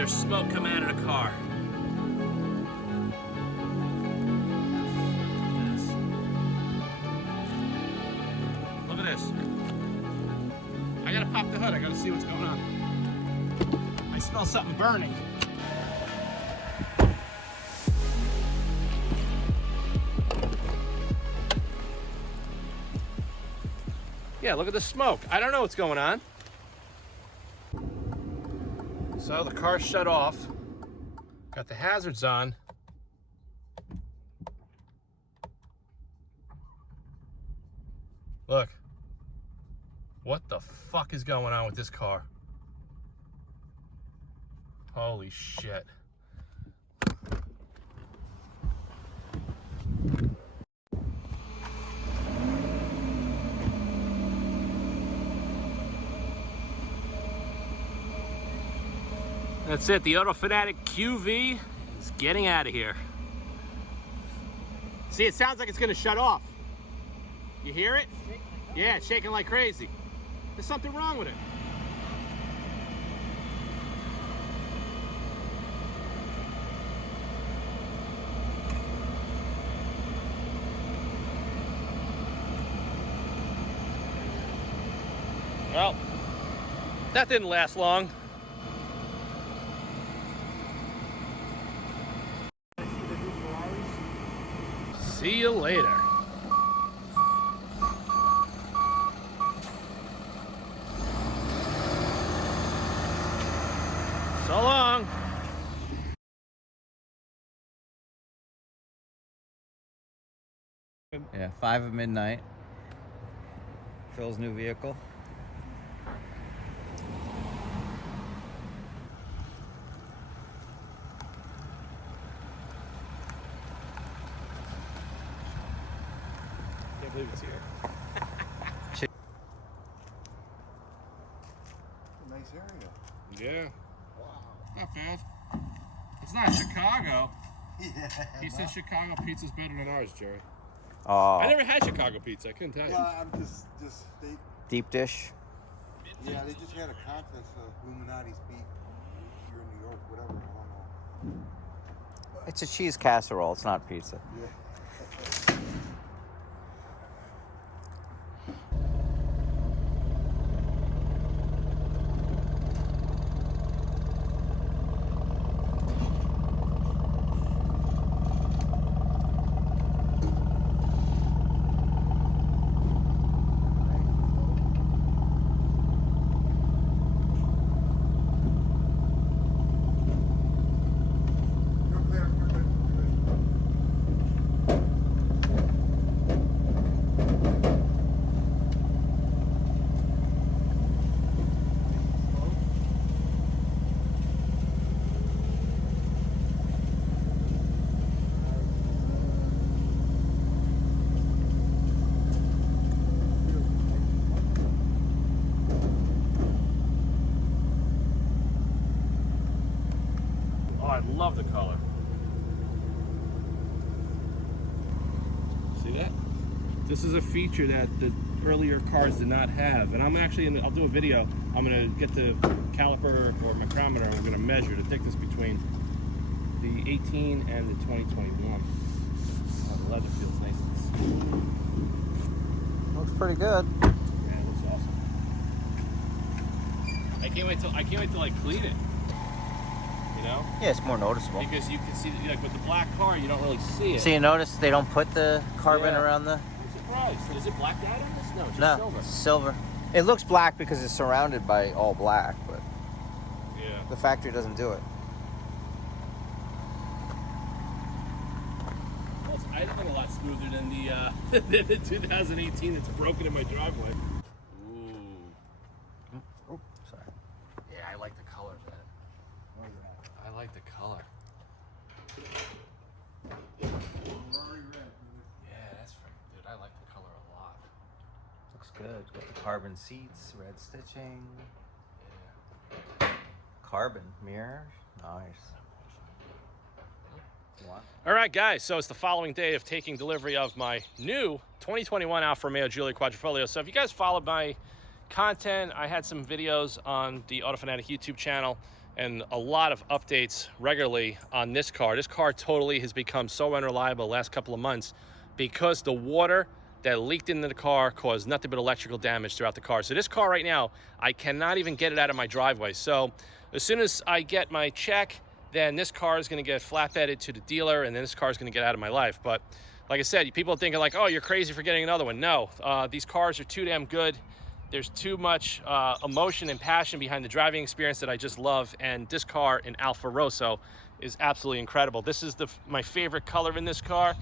there's smoke coming out of the car. Look at this. I gotta pop the hood. I gotta see what's going on. I smell something burning. Yeah, look at the smoke. I don't know what's going on. So the car's shut off. Got the hazards on. Look. What the fuck is going on with this car? Holy shit. That's it, the autofanatic QV is getting out of here. See, it sounds like it's gonna shut off. You hear it? Yeah, it's shaking like crazy. There's something wrong with it. Well, that didn't last long. See you later. So long. Yeah, 5 at midnight. Phil's new vehicle. Can't believe it's here. Nice area. Yeah. Wow. Not bad. It's not Chicago. Yeah. He said Chicago pizza's better than ours, Jerry. Oh, I never had Chicago pizza. I couldn't tell you. Well, I'm just they. deep dish. Yeah, they just had a contest of Illuminati's beat here in New York, whatever. I don't know. It's a cheese casserole. It's not pizza. Yeah. I love the color. See that? This is a feature that the earlier cars did not have, and I'm actually I'll do a video. I'm gonna get the caliper or micrometer, and we're gonna measure the thickness between the 18 and the 2021. Oh, the leather feels nice and smooth. Looks pretty good. Yeah, it looks awesome. I can't wait to like clean it. You know? Yeah, it's more noticeable. Because you can see, like with the black car, you don't really see it. So you notice they don't put the carbon Yeah. around the... I'm surprised. Is it blacked out on this? No, it's just No, silver. it's silver. It looks black because it's surrounded by all black, but Yeah. the factory doesn't do it. Well, I think a lot smoother than the than the 2018 that's broken in my driveway. Ooh. Oh, sorry. Yeah, I like the color, man. I like the color. Yeah, that's freaking dude. I like the color a lot. Looks good. Got the carbon seats, red stitching, Yeah. carbon mirrors. Nice. What? All right, guys. So it's the following day of taking delivery of my new 2021 Alfa Romeo Giulia Quadrifoglio. So if you guys followed my content, I had some videos on the Autofanatic YouTube channel, and a lot of updates regularly on this car. This car totally has become so unreliable the last couple of months because the water that leaked into the car caused nothing but electrical damage throughout the car. So this car right now, I cannot even get it out of my driveway. So as soon as I get my check, then this car is going to get flatbedded to the dealer, and then this car is going to get out of my life. But like I said, people are thinking like, oh, you're crazy for getting another one. No, these cars are too damn good. There's too much emotion and passion behind the driving experience that I just love, and this car in Alfa Rosso is absolutely incredible. This is my favorite color in this car,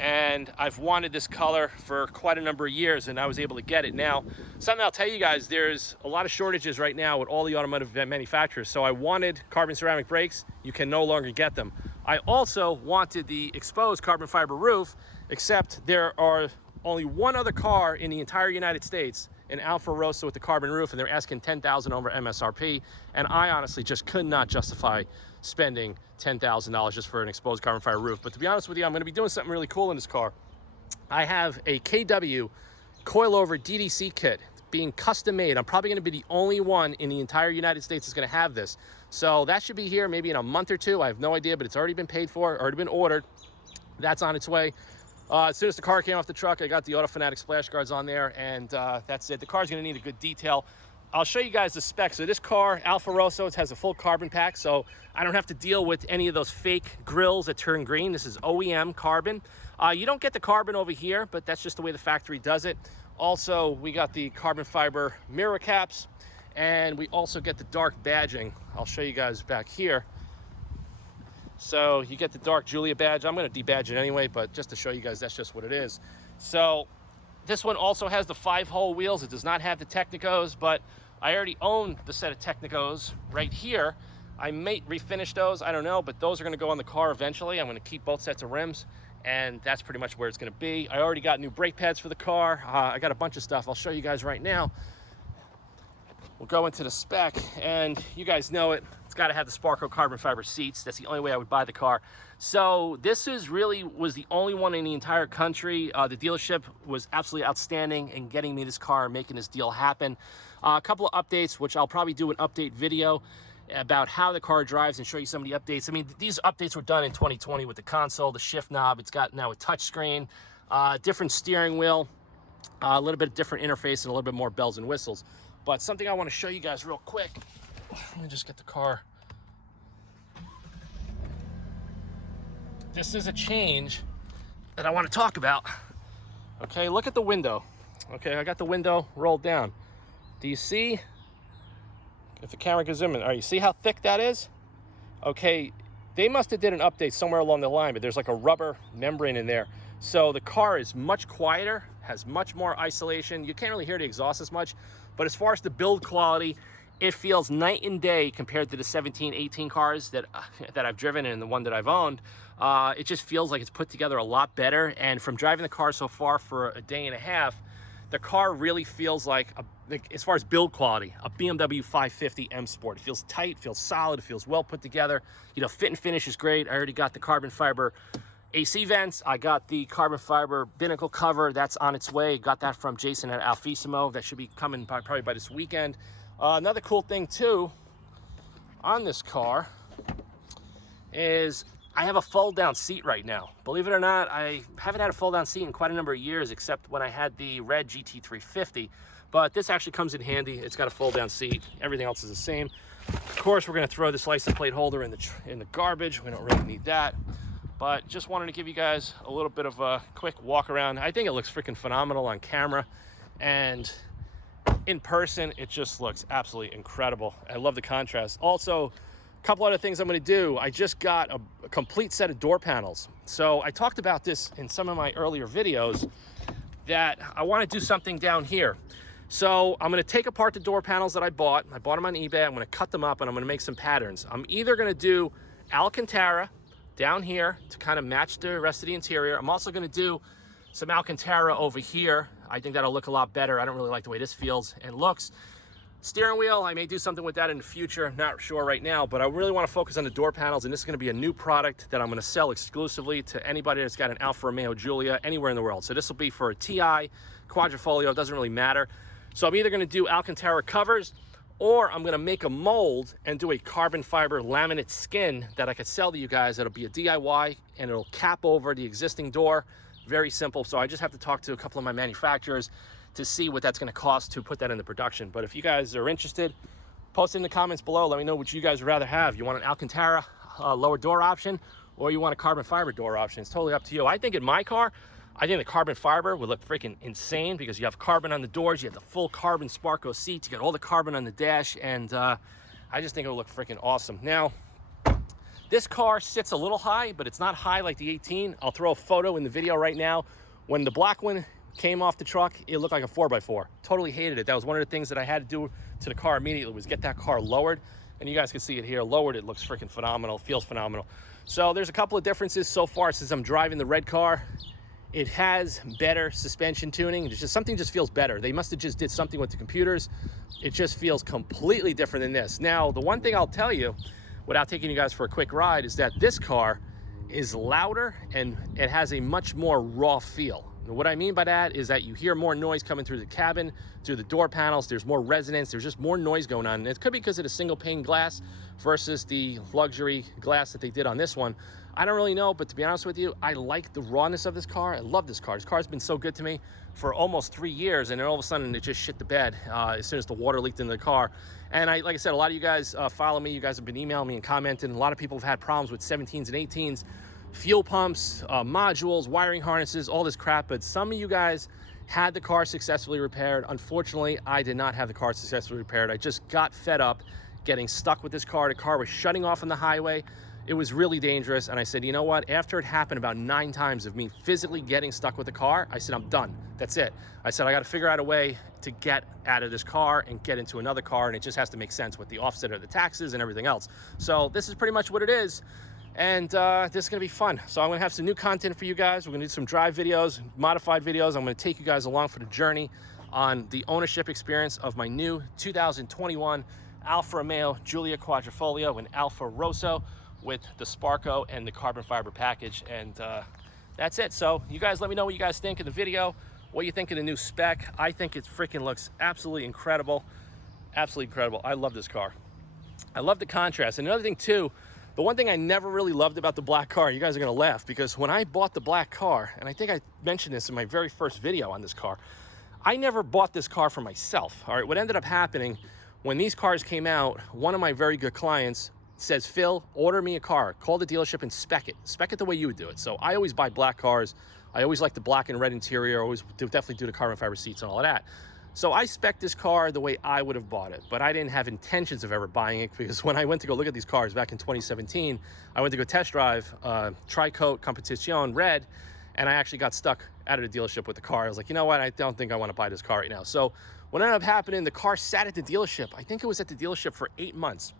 and I've wanted this color for quite a number of years, and I was able to get it. Now, something I'll tell you guys, there's a lot of shortages right now with all the automotive manufacturers, so I wanted carbon ceramic brakes. You can no longer get them. I also wanted the exposed carbon fiber roof, except there are only one other car in the entire United States, an Alfa Rosso with the carbon roof, and they're asking $10,000 over MSRP, and I honestly just could not justify spending $10,000 just for an exposed carbon fiber roof. But to be honest with you, I'm going to be doing something really cool in this car. I have a KW coilover DDC kit being custom made. I'm probably going to be the only one in the entire United States that's going to have this. So that should be here maybe in a month or two. I have no idea, but it's already been paid for, already been ordered. That's on its way. As soon as the car came off the truck, I got the autofanatic splash guards on there, and that's it. The car's going to need a good detail. I'll show you guys the specs. So this car, Alfa Rosso, it has a full carbon pack, so I don't have to deal with any of those fake grills that turn green. This is OEM carbon. You don't get the carbon over here, but that's just the way the factory does it. Also, we got the carbon fiber mirror caps, and we also get the dark badging. I'll show you guys back here. So you get the dark Giulia badge. I'm going to debadge it anyway, but just to show you guys, that's just what it is. So this one also has the 5-hole wheels. It does not have the Technicos, but I already own the set of Technicos right here. I may refinish those, I don't know, but those are going to go on the car eventually. I'm going to keep both sets of rims, and that's pretty much where it's going to be. I already got new brake pads for the car. I got a bunch of stuff I'll show you guys right now. We'll go into the spec, and you guys know it. It's got to have the Sparco carbon fiber seats. That's the only way I would buy the car. So this was the only one in the entire country. The dealership was absolutely outstanding in getting me this car and making this deal happen. A couple of updates, which I'll probably do an update video about how the car drives and show you some of the updates. I mean, these updates were done in 2020 with the console, the shift knob. It's got now a touch screen, different steering wheel, a little bit different interface, and a little bit more bells and whistles. But something I want to show you guys real quick. Let me just get the car. This is a change that I want to talk about. Okay, look at the window. Okay, I got the window rolled down. Do you see? If the camera can zoom in, all right, you see how thick that is? Okay, they must have did an update somewhere along the line, but there's like a rubber membrane in there. So the car is much quieter, has much more isolation. You can't really hear the exhaust as much, but as far as the build quality, it feels night and day compared to the 17, 18 cars that I've driven and the one that I've owned. It just feels like it's put together a lot better. And from driving the car so far for a day and a half, the car really feels like, as far as build quality, a BMW 550 M Sport. It feels tight, feels solid, it feels well put together. You know, fit and finish is great. I already got the carbon fiber AC vents. I got the carbon fiber binnacle cover. That's on its way. Got that from Jason at Alfissimo. That should be coming probably by this weekend. Another cool thing too on this car is I have a fold down seat right now. Believe it or not, I haven't had a fold down seat in quite a number of years, except when I had the red GT350. But this actually comes in handy. It's got a fold down seat. Everything else is the same. Of course, we're going to throw this license plate holder in the garbage. We don't really need that. But just wanted to give you guys a little bit of a quick walk around. I think it looks freaking phenomenal on camera, and in person, it just looks absolutely incredible. I love the contrast. Also, a couple other things I'm going to do. I just got a complete set of door panels. So I talked about this in some of my earlier videos, that I want to do something down here. So I'm going to take apart the door panels that I bought. I bought them on eBay. I'm going to cut them up, and I'm going to make some patterns. I'm either going to do Alcantara down here to kind of match the rest of the interior. I'm also going to do some Alcantara over here. I think that'll look a lot better. I don't really like the way this feels and looks. Steering wheel, I may do something with that in the future. Not sure right now, but I really want to focus on the door panels, and this is going to be a new product that I'm going to sell exclusively to anybody that's got an Alfa Romeo Giulia anywhere in the world. So this will be for a TI, Quadrifoglio, it doesn't really matter. So I'm either going to do Alcantara covers, or I'm gonna make a mold and do a carbon fiber laminate skin that I could sell to you guys. It'll be a DIY and it'll cap over the existing door. Very simple. So I just have to talk to a couple of my manufacturers to see what that's gonna cost to put that into production. But if you guys are interested, post it in the comments below. Let me know what you guys would rather have. You want an Alcantara lower door option, or you want a carbon fiber door option? It's totally up to you. I think in my car, I think the carbon fiber would look freaking insane because you have carbon on the doors, you have the full carbon Sparco seats, you got all the carbon on the dash, and I just think it would look freaking awesome. Now, this car sits a little high, but it's not high like the 18. I'll throw a photo in the video right now. When the black one came off the truck, it looked like a 4x4. Totally hated it. That was one of the things that I had to do to the car immediately, was get that car lowered. And you guys can see it here, lowered. It looks freaking phenomenal, feels phenomenal. So there's a couple of differences so far since I'm driving the red car. It has better suspension tuning. It's just something just feels better. They must have just did something with the computers. It just feels completely different than this. Now, the one thing I'll tell you, without taking you guys for a quick ride, is that this car is louder and it has a much more raw feel. And what I mean by that is that you hear more noise coming through the cabin, through the door panels. There's more resonance. There's just more noise going on. And it could be because of the single pane glass versus the luxury glass that they did on this one. I don't really know, but to be honest with you, I like the rawness of this car. I love this car. This car's been so good to me for almost 3 years, and then all of a sudden it just shit the bed as soon as the water leaked into the car. And like I said, a lot of you guys follow me. You guys have been emailing me and commenting. A lot of people have had problems with 17s and 18s. Fuel pumps, modules, wiring harnesses, all this crap. But some of you guys had the car successfully repaired. Unfortunately, I did not have the car successfully repaired. I just got fed up getting stuck with this car. The car was shutting off on the highway. It was really dangerous. And I said, you know what? After it happened about 9 times of me physically getting stuck with the car, I said, I'm done. That's it. I said, I got to figure out a way to get out of this car and get into another car. And it just has to make sense with the offset of the taxes and everything else. So this is pretty much what it is. And this is gonna be fun. So I'm gonna have some new content for you guys. We're gonna do some drive videos, modified videos. I'm gonna take you guys along for the journey on the ownership experience of my new 2021 Alfa Romeo Giulia Quadrifoglio in Alfa Rosso with the Sparco and the carbon fiber package. And that's it. So you guys let me know what you guys think of the video, what you think of the new spec. I think it freaking looks absolutely incredible. Absolutely incredible. I love this car. I love the contrast. And another thing too, the one thing I never really loved about the black car, you guys are gonna laugh, because when I bought the black car, and I think I mentioned this in my very first video on this car, I never bought this car for myself. All right, what ended up happening when these cars came out, one of my very good clients says, Phil, order me a car, call the dealership and spec it the way you would do it. So I always buy black cars. I always like the black and red interior, always definitely do the carbon fiber seats and all of that. So I spec'd this car the way I would have bought it, but I didn't have intentions of ever buying it, because when I went to go look at these cars back in 2017, I went to go test drive Tri-Coat Competition Red, and I actually got stuck out of the dealership with the car. I was like, you know what? I don't think I want to buy this car right now. So what ended up happening, the car sat at the dealership. I think it was at the dealership for 8 months.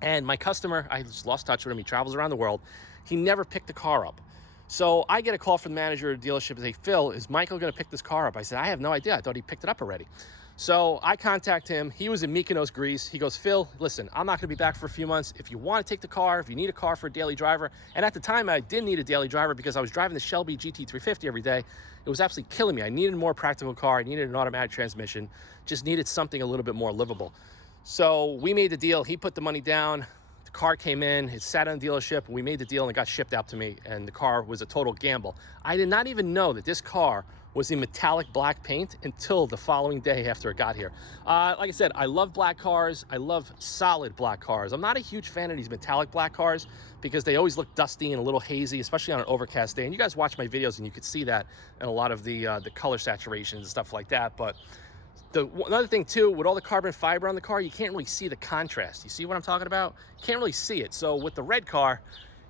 And my customer, I just lost touch with him. He travels around the world. He never picked the car up. So I get a call from the manager of the dealership and say, Phil, is Michael going to pick this car up? I said, I have no idea. I thought he picked it up already. So I contact him. He was in Mykonos, Greece. He goes, Phil, listen, I'm not going to be back for a few months. If you want to take the car, if you need a car for a daily driver, and at the time I didn't need a daily driver because I was driving the Shelby GT350 every day. It was absolutely killing me. I needed a more practical car. I needed an automatic transmission. Just needed something a little bit more livable. So we made the deal. He put the money down. The car came in, it sat on the dealership, we made the deal and it got shipped out to me, and the car was a total gamble. I did not even know that this car was in metallic black paint until the following day after it got here. Like I said, I love black cars. I love solid black cars. I'm not a huge fan of these metallic black cars because they always look dusty and a little hazy, especially on an overcast day. And you guys watch my videos and you could see that in a lot of the color saturations and stuff like that. But another thing too, with all the carbon fiber on the car, you can't really see the contrast. You see what I'm talking about? You can't really see it. So with the red car,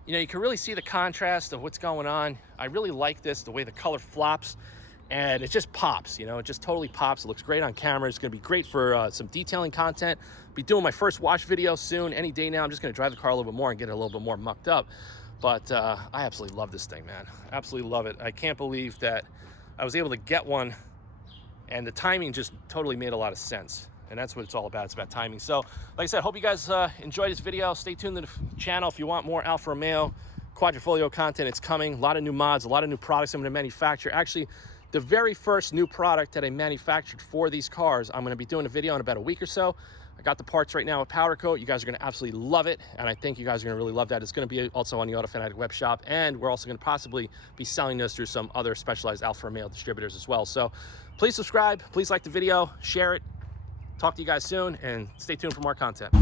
you know, you can really see the contrast of what's going on. I really like this, the way the color flops, and it just pops, you know, it just totally pops. It looks great on camera. It's gonna be great for some detailing content. Be doing my first wash video soon, any day now. I'm just gonna drive the car a little bit more and get it a little bit more mucked up. But I absolutely love this thing, man. Absolutely love it. I can't believe that I was able to get one, and the timing just totally made a lot of sense. And that's what it's all about. It's about timing. So, like I said, hope you guys enjoyed this video. Stay tuned to the channel if you want more Alfa Romeo Quadrifoglio content. It's coming. A lot of new mods, a lot of new products I'm going to manufacture. Actually, the very first new product that I manufactured for these cars, I'm going to be doing a video in about a week or so. I got the parts right now with powder coat. You guys are gonna absolutely love it, and I think you guys are gonna really love that. It's gonna be also on the AutoFanatic web shop, and we're also gonna possibly be selling this through some other specialized Alfa Romeo distributors as well. So please subscribe, please like the video, share it. Talk to you guys soon, and stay tuned for more content.